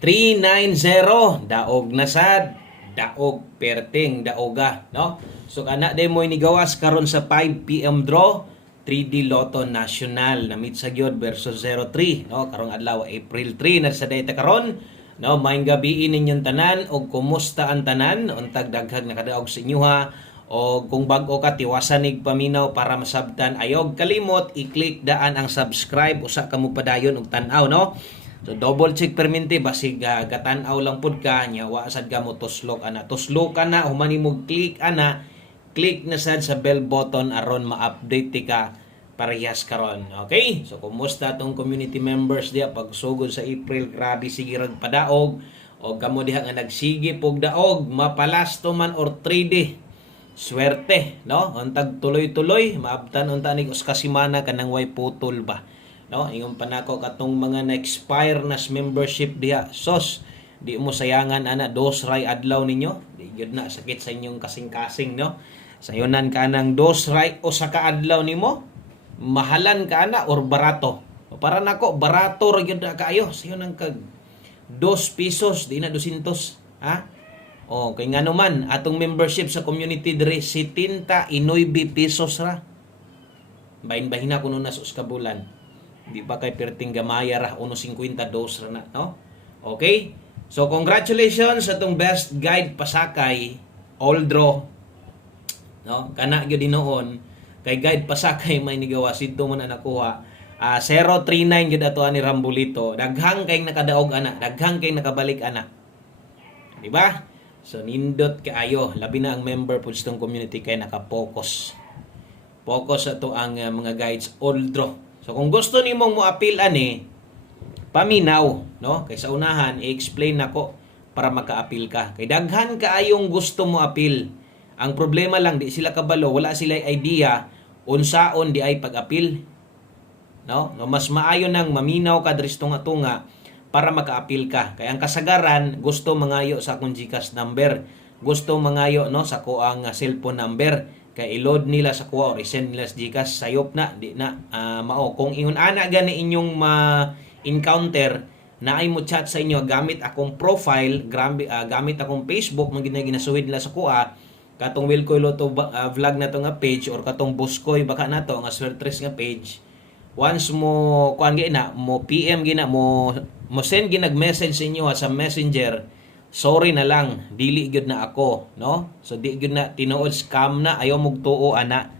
390 daog na sad, daog perting daoga, no? So kana day mo inigawas karon sa 5 PM draw 3D Lotto National na Mitsagyod versus 03, no? Karong adlaw April 3 na sa dayta karon, no? Maayong gabi ninyong tanan og kumusta ang tanan untag daghag nakadaog sa inyo ha. O kung bago ka, tiwasan ig paminaw para masabtan. Ayog kalimot, i-click daan ang subscribe. Usa ka mo padayon og tan-aw, no? So double check perminti basig gatan-aw lang pud ka nya wa sad ka mo tuslok ana. Tuslok ka na humani mo click ana. Click na sad sa bell button aron ma-update ti ka parehas karon. Okay? So kumusta tong community members diha pagsugod sa April? Grabe sige rag padaog o kamo diha nga nagsige pog daog mapalasto man or 3D. Swerte, no? Untag tuloy-tuloy, maabtan unta nig uska semana kanang way putol ba. No? Ingon pa nako katong mga na-expire nas membership diha. Sos, di mo sayangan ana dos ray adlaw ninyo. Di gyud na sakit sa inyong kasing-kasing, no? Sayonan ka nang dos ray o sa kaadlaw nimo. Mahalan ka ana or barato. Para nako barato ra gyud na kaayo. Sayonan kag 2 pesos di na 200, ha? Oh, kay ngano man atong membership sa community dire 79 pesos ra. Bahin-bahin na kuno na sus ka bulan. Di ba kay perting gamaya ra 1.52 ra na, no? Okay? So congratulations sa atong best guide pasakay all draw. No? Kana gyud dinoon kay guide pasakay may nigawa sidto man na nakuha. 039 gyud ato ani Rambulito. Daghang kay nakadaog ana, daghang kay nakabalik ana. Di ba? So nindot kaayo labi na ang member po sa community kay naka-focus. Focus ato ang mga guides all draw. So kung gusto nimong mo appeal ani paminaw, no? Kay sa unahan i-explain nako para maka-appeal ka. Kay daghan kaayong gusto mo appeal. Ang problema lang di sila kabalo, wala sila idea unsaon di ay pag-appeal. No? No mas maayo nang maminaw ka diri tunga-tunga para maka-appeal ka. Kaya ang kasagaran, gusto mangayo sa akong GCash number. Gusto mangayo no, sa ko ang cellphone number. Kaya i-load nila sa kuha or i-send nila sa GCash. Sayop na, di na. Mao. Kung ingon ana gani inyong ma-encounter na ay mo chat sa inyo gamit akong profile, gamit akong Facebook, mga ginasuhid nila sa kuha, katong Wilcoy Lotto vlog na to nga page or katong Buskoy baka na to nga Swertres nga page. Once mo kuan gina mo PM gina mo send ginag message sa inyo sa Messenger, sorry na lang dili gyud na ako, no? So di gyud na tinuod scam na, ayaw mog tuo ana.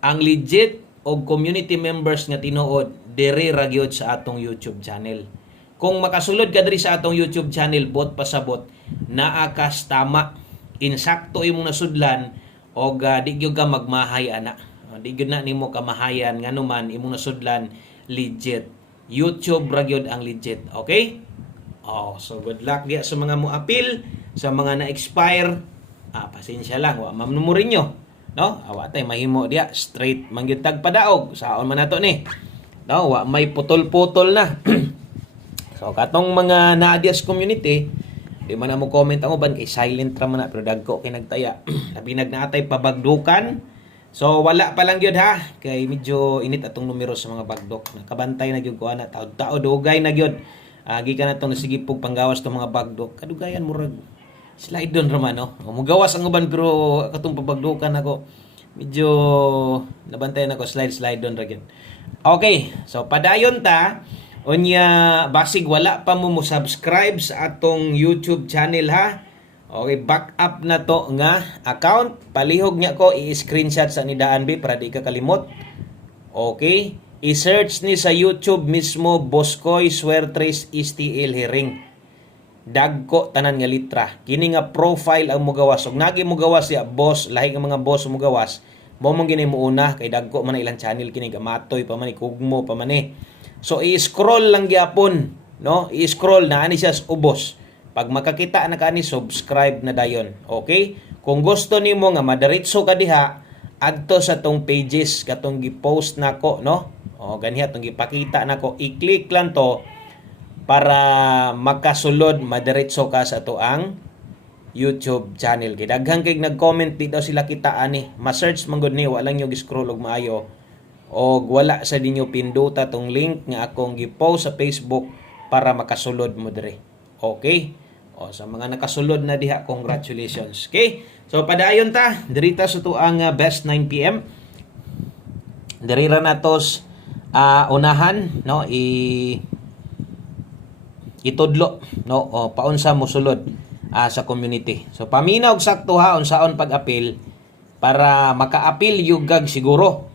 Ang legit og community members nga tinuod diri ra gyud sa atong YouTube channel. Kung makasulod ka diri sa atong YouTube channel bot pasabot naa ka tama insakto imong nasudlan og di gyud ka magmahay ana. Di gyud na nimo kamahayan ngano man imong nasudlan legit. YouTube ra gyud ang legit, okay? Oh, so good luck diya sa mga mo appeal, sa mga na-expire. Pasensya lang, wa mamnumurin nyo, no? Wa tay mahimo diya straight mangyud tag padaog. Saon man nato ni? No, wa may putol-putol na. So katong mga naadias community, di man na mo comment ang uban kay silent ra man na pero dagko kay nagtaya. Labi nagnaatay pabagdukan. So wala pa lang gyud ha kay medyo init atong numero sa mga bagdok. Nakabantay na gyud ko ana taod-taod dugay na gyud. Gikan natong nasigipog panggawas tong mga bagdok. Kadugayan murag slide down ra man no. Mugawas ang uban pero katong pabagdokan ako medyo nabantayan ako slide down ra gyud. Okay, so padayon ta unya basig wala pa mo subscribe sa atong YouTube channel ha. Okay, back up na to nga account. Palihog niya ko, i-screenshot sa nidaan bi para di ka kalimot. Okay, i-search ni sa YouTube mismo Buskoy Swertres STL Hearing. Dagko tanan nga litra. Kini nga profile ang mugawas. Og nagi mugawas ya boss, lahi nga mga boss mugawas. Mo mong gini mo una kay dagko man ilang channel kini gamatoy pa man kugmo pa man eh. So i-scroll lang gyapon, no? I-scroll na ani siya ubos. Pag makakita na kani subscribe na dayon. Okay? Kung gusto nimo nga madiretso ka diha adto sa tong pages katong gi-post nako, no? O ganiha tong gipakita nako, i-click lang to para makasulod madiretso ka sa tuang YouTube channel. Kay daghang kay nag-comment dito sila kita ani. Ma-search man gud ni wala nyo gi-scroll og maayo. O wala sa dinyo pinduta tong link nga akong gi-post sa Facebook para makasulod mo dire. Okay? O, sa mga nakasulod na diha, congratulations. Okay? So, padayon ta. Dirita sa to ang best 9 p.m. Dirira na tos unahan, no? Itudlo, no? O, paunsa mo sulod sa community. So, paminaw og sakto ha, unsaon pag-apil para maka-apil yugag siguro.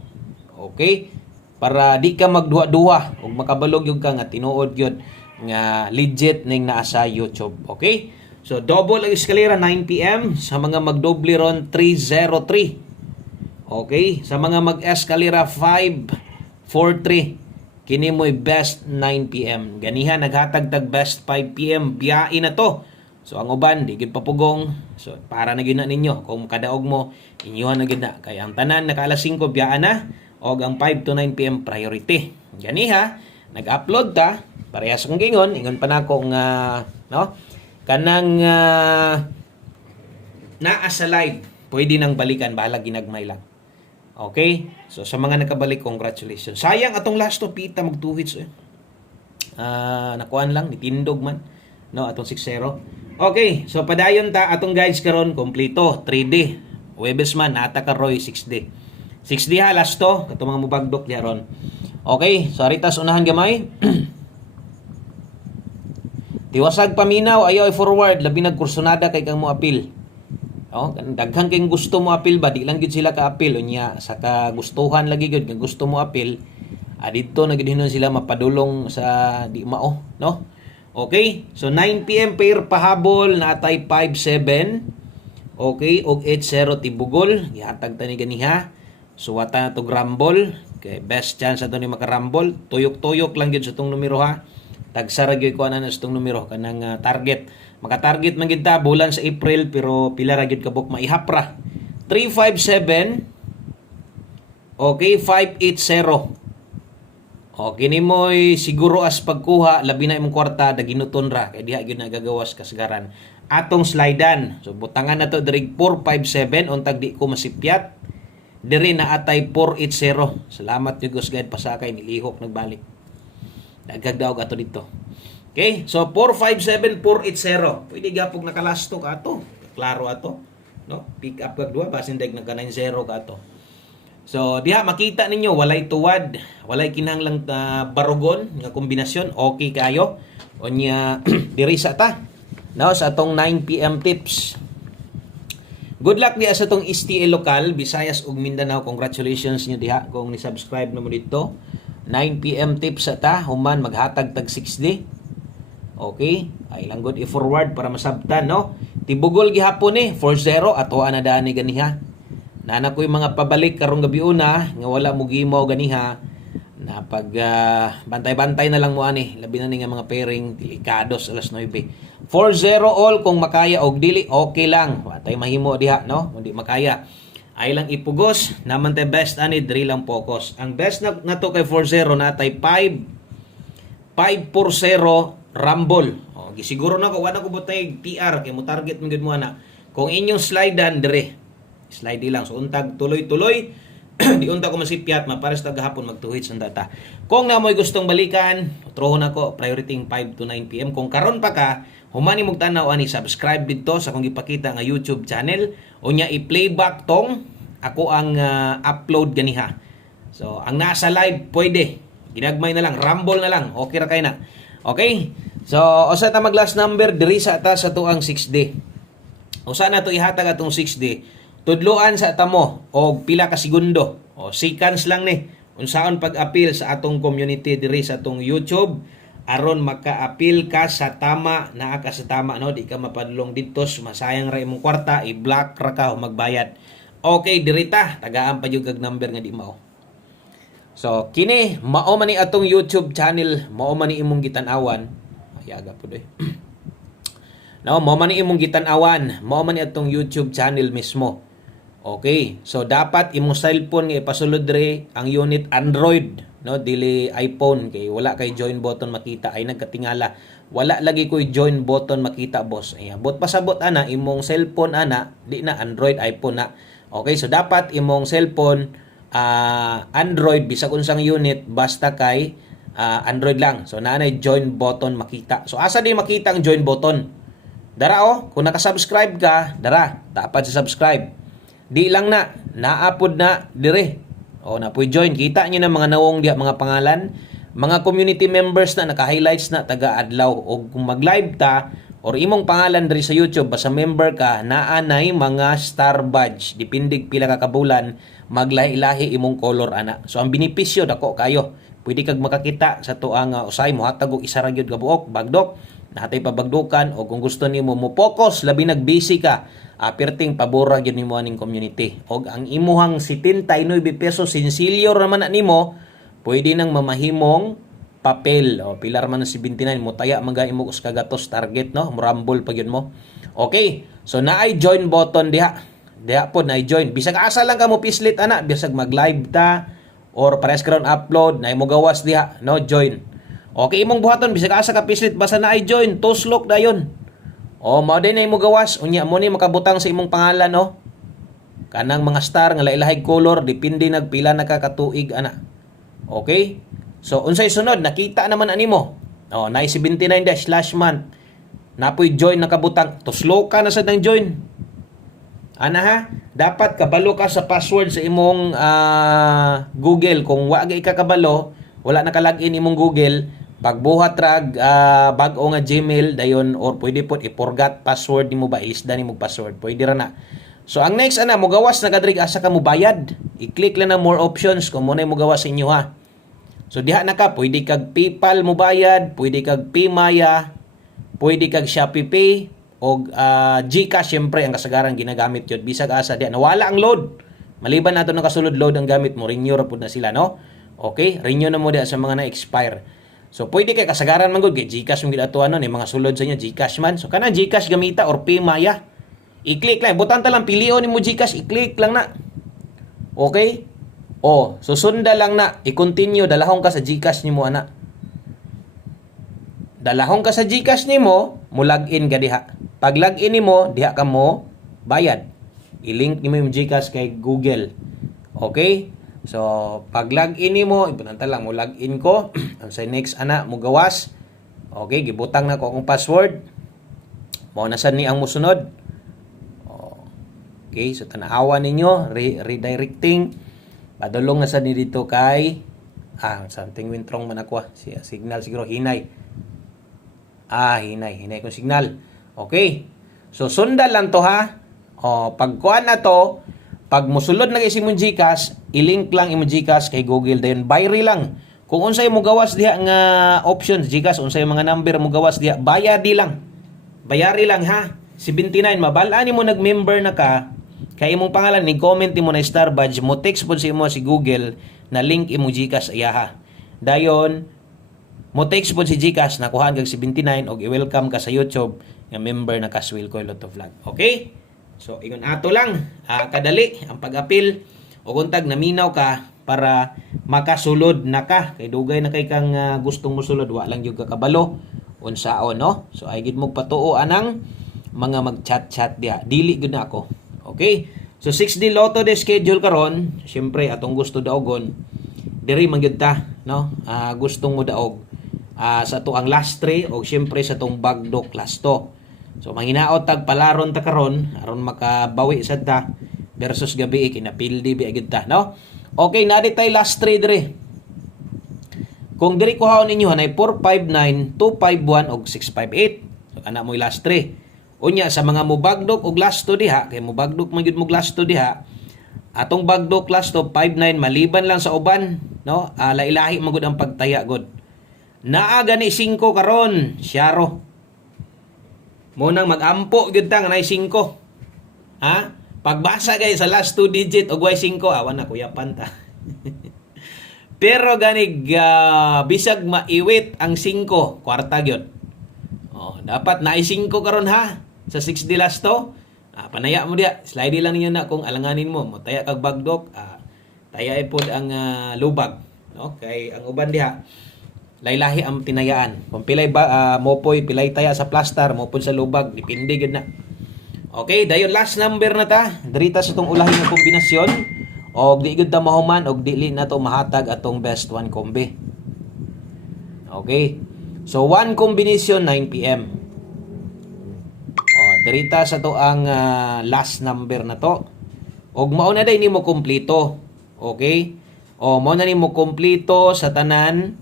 Okay? Para di ka magduwa-duwa ug makabalog yung ka nga tinuod yun nga legit ning naa sa YouTube. Okay? So, double ang eskalera 9 p.m. Sa mga magdoble ron 303. Okay? Sa mga mag-eskalera 543. Kini mo'y best 9 p.m. Ganiha naghatag tag best 5 p.m. Biyain na to. So, ang uban, di gid papugong. So, para na gid na ninyo. Kung kadaog mo, inyuhan na gid na. Kaya ang tanan, naka alas 5, biyaan na. O ang 5 to 9 p.m. priority. Ganiha, nag-upload ta. Parehas kong gingon. Ingon pa na akong, no? Kanang naa sa live, pwede nang balikan. Bahala ginagmay lang. Okay? So, sa mga nakabalik, congratulations. Sayang atong last to, pita mag-2 hits. Nakuan lang, nitindog man. No, atong 6-0. Okay, so padayon ta atong guides karon kompleto 3D. Webes man ata karoy 6D. 6D ha last to katong mga mubagdok diha ron. Okay, so aritas unahan gamay. Tiwasag paminaw ayaw i-forward labi nagkursunada kay kang mo apil. Oh, daghang kay gusto mo apil ba di lang gid sila ka apil unya sa kagustuhan lagi gid kay gusto mo apil. Dito na gid sila mapadulong sa di mao, no? Okay? So 9 p.m. pair pahabol na atay 5-7. Okay, og 8-0 tibugol. Gihatag ta ni ganiha. Suwata na to grumble. Okay, best chance ato ni makarumble. Tuyok-tuyok lang gid sa tong numero ha. Tagsara gyud ko ana sa tong numero kanang target. Maka-target man gid ta bulan sa April pero pila ra gyud kabuk maihapra. 3-5-7. Okay, 5-8-0. O, kini mo'y siguro as pagkuha, labi na imong kwarta, daginuton ra, kaya diha yun nagagawas kasagaran. Atong slidean. So, butangan na to, dirig 4-5-7, untag di ko masipyat. Diri na atay 4-8-0. Salamat yung Ghost Guide pasakay, nilihok, nagbalik. Nagagdaog ato dito. Okay, so 4-5-7, 4-8-0. Pwede gapog nakalasto ka ato. Klaro ato. No? Pick up kag duwa, basin dag nagka 9-0 ka ato. So, diha makita ninyo walay tuwad, walay kinahanglang barugon nga kombinasyon, okay kayo. Onya diri sa ta. No, sa atong 9 PM tips. Good luck diha sa atong STA lokal, Visayas ug Mindanao. Congratulations nyo diha kung ni-subscribe na mo dito. 9 PM tips sa ta, human maghatag tag 6D. Okay? Ay lang good i-forward para masabtan, no? Tibugol gihapon ni 4-0 ato ana dani ganiha. Nana ko'y mga pabalik karong gabi una nga wala mo gimaw ganiha na pag bantay-bantay na lang mo ani labi na ni nga mga pairing delikados alas 9. 4-0 all kung makaya og dili okay lang. Watay mahimo diha no, kundi makaya. Ay lang ipugos naman tay best ani diri lang focus. Ang best na to kay 4-0 natay 5-4-0 rumble. O gisiguro na ko wala ko butay PR kay mo target mo gid mo ana. Kung inyong slidean dire slide lang. So, untag tuloy-tuloy. Di unta ko masipyat, mapares tag gahapon magtuhit sa data. Kung na mo'y gustong balikan, trohon ako, priority 5 to 9 PM. Kung karon pa ka, humani mong tanaw ani, subscribe dito sa kung ipakita nga YouTube channel. O niya, i-playback tong ako ang upload ganiha. So, ang nasa live, pwede. Ginagmay na lang, rumble na lang. Okay ra kay na. Okay? So, usa ta mag last number, diri sa ta sa tuang 6D. Usa na to ihatag atong 6D. Tudloan sa tamo o pila ka segundo o seconds lang ni unsaon pag-appeal sa atong community diri sa atong YouTube aron maka-appeal ka sa tama naa ka sa tama no di ka mapadulong dito masayang ra imong kwarta i-block ra ka o magbayad. Okay diri ta tagaan pa jud kag number nga di mao. So kini mao man ni atong YouTube channel mao man ni imong gitan-awan ayaga pud no mao man ni imong gitan-awan mao man ni atong YouTube channel mismo. Okay, so dapat imong cellphone nga ipasulod diri ang unit Android, no, dili iPhone kay wala kay join button makita ay nagkatingala. Wala lagi koy join button makita boss. Ay abot pasabot ana imong cellphone ana, di na Android iPhone na. Okay, so dapat imong cellphone Android bisag unsang unit basta kay Android lang. So naanay join button makita. So asa din makita ang join button? Dara kung naka-subscribe ka, dara, dapat sa subscribe. Di lang naapod na dire. Napoy join. Kita niyo na mga nawong diha mga pangalan, mga community members na naka-highlights na taga-adlaw. O kung mag-live ta or imong pangalan diri sa YouTube basta member ka, naanay mga star badge. Dipindig pila ka kabulan, maglahi-lahi imong color ana. So ang benepisyo dako kayo. Pwede kag makakita sa tuang usay mo hatag og isa ra gyud ka buok, bagdok. Natay pabagdukan o kung gusto nimo mo focus labi nag-busy ka, perting pabora gyud nimo aning community. Og ang imuhang 79 pesos sinsilyo raman na nimo, pwede nang mamahimong papel. Pilar man ng 79 mo taya mga imo us kagatos target no, murambol pa gyud mo. Okay, so naay join button diha. Diha pod naay join. Bisag asa lang ka mo pislit ana, bisag mag-live ta or pares karon upload, naay mo gawas diha, no, join. Okay, imong buhaton bisag asa ka pislit basta naay join, tuslok dayon. Mao din ay mo gawas, unya mo ni makabutang sa imong pangalan no. Kanang mga star nga lailahig color depende nagpila nakakatuig ana. Okay? So unsay sunod nakita naman animo. Naay 79 /month. Napoy join nakabutang, tuslok ka na sa dang join. Ana ha, dapat kabalo ka sa password sa imong Google. Kung wa gyud ka kabalo, wala nakalagin imong Google, pagbuhat rag bag-o nga Gmail dayon or pwede po i-forgot password nimo ba ilisda nimo password. Pwede ra na. So ang next ana mo gawas na kadrig asa ka mo bayad. I-click lang na more options kung mo na mo gawas sa inyo ha. So diha na ka pwede kag PayPal mo bayad, pwede kag Paymaya, pwede kag Shopee Pay og GCash syempre ang kasagaran ginagamit yun. Bisag asa diha nawala ang load. Maliban nato ng kasulod load ang gamit mo, renew ra pud na sila no. Okay, renew na mo diha sa mga na-expire. So pwede kay kasagaran man gud kay GCash mo gid ato ni mga sulod sa inyo GCash man. So kanang GCash gamita or Paymaya. I-click lang, butan ta lang pilion nimo GCash, i-click lang na. Okay? Susunda lang na, i-continue dalahon ka sa GCash nimo ana. Dalahon ka sa GCash nimo, mo login ka diha. Pag login nimo, diha ka mo bayad. I-link nimo yung GCash kay Google. Okay? So, pag login nimo, ibutang lang mo login ko. Ang sa next ana mo gawas. Okay, gibutang na ko akong password. Mao na sad ni ang mosunod. Okay, so tanahawa ninyo redirecting. Padulong na sad ni dito kay something went wrong man ako. Signal siguro hinay. Hinay kung signal. Okay. So sundan lang to ha. Pag kuan na to, pag musulod na kasi imong GCash, i-link lang imong GCash kay Google dayon bayri lang. Kung unsay mo gawas diha nga options GCash, unsay mga number mo gawas diha, bayari lang. Bayari lang ha. 79 mabalaan nimo nag-member na ka, kay imong pangalan ni comment nimo na star badge mo text pod sa imo si Google na link imong GCash ayaha. Dayon mo text pod si GCash na kuhaan kag 79 og i-welcome ka sa YouTube nga member na Kaswil Koy Lotto Vlog. Okay? So ingon ato lang kadali ang pag-apil o untag naminaw ka para makasulod na ka kay dugay na kay kang gustong mosulod wa lang jud ka kabalo unsaon no. So ay gid mo patuo anang mga mag-chat diha. Dili gud na ako. Okay? So 6D Lotto de schedule karon, syempre atong gusto daogon diri man gyud ta no. Gustong mo daog sa tuang last 3 o syempre sa tong bagdok last 2. So manginaot tag palaron ta karon aron makabawi sad ta versus gabi kinapildi bi agid ta no. Okay, nadi tay last 3 dire. Kung diri kuhaon ninyo hanay 459, 251 ug 658. So ana mo last 3. Unya sa mga mubagdok og last 2 diha kay mubagdok man gyud mo last 2 diha. Atong bagdok last 2 59 maliban lang sa uban no. Lailahi man gud ang pagtaya gud. Naa gani 5 karon, syaro. Mo nang magampo gyud ta nga nay 5. Ha? Pagbasa gay sa last 2 digit og way 5, awan na kuyapan ta. Pero ganig bisag maiwit ang 5, kwarta gyud. Dapat naay 5 karon ha sa 6 di last to. Panaya mo dia, slide lang ninyo na kung alanganin mo. Taya kag bagdok, taya pod ang lubag, no? Kay ang uban diha laylahi ang tinayaan. Kung pilay mopoy pilay taya sa plaster, mopod sa lubag, dipindi gid na. Okay, dayon last number na ta. Drita sa tong ulahi nga kombinasyon og di gud ta mahuman og dili na to mahatag atong best one kombi. Okay? So, 1 combination, 9 p.m. Dirita sa to ang last number na to. Og mauna day nimo kumpleto. Okay? Mao na nimo kumpleto sa tanan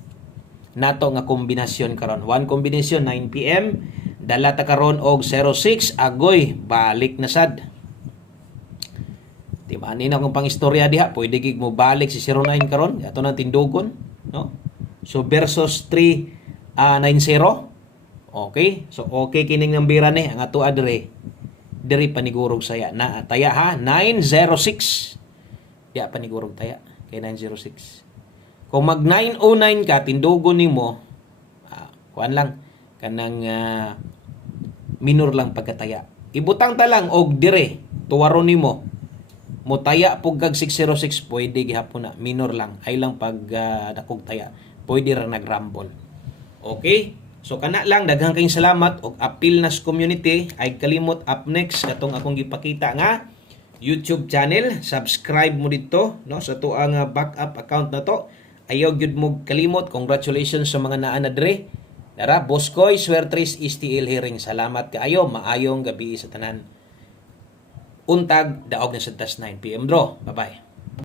nato nga kombinasyon karon. 1 combination 9 PM, dala ta karon og 06 agoy balik na sad. Di ba ni na kung pangistorya diha, pwede gig mo balik si 09 karon, ato nang tindugon, no? So versus 390. Okay? So, okay kining nambira ni. Ang ato adre, diri panigurog saya. Na, taya ha, 906. Diya panigurog taya. Kay 906. Kung mag 909 ka, tindugon ni mo, kuan lang, kanang minor lang pagkataya. Ibutang ta lang, og dire, tuwaron ni mo, mutaya po kag 606, pwede gihapon na, minor lang. Ay lang pag dakog taya. Pwede ra nagrambol. Okay? So kana lang, daghang kayong salamat og appeal nas community. Ay kalimot up next katong akong gipakita nga YouTube channel. Subscribe mo dito, no, sa tuang backup account na to. Ayaw gyud mo kalimot. Congratulations sa mga naa na dire. Dara, Boss Koy Swertres STL Hearing. Salamat kaayo. Maayong gabi sa tanan. Untag daog na sa 9 PM draw. Bye-bye.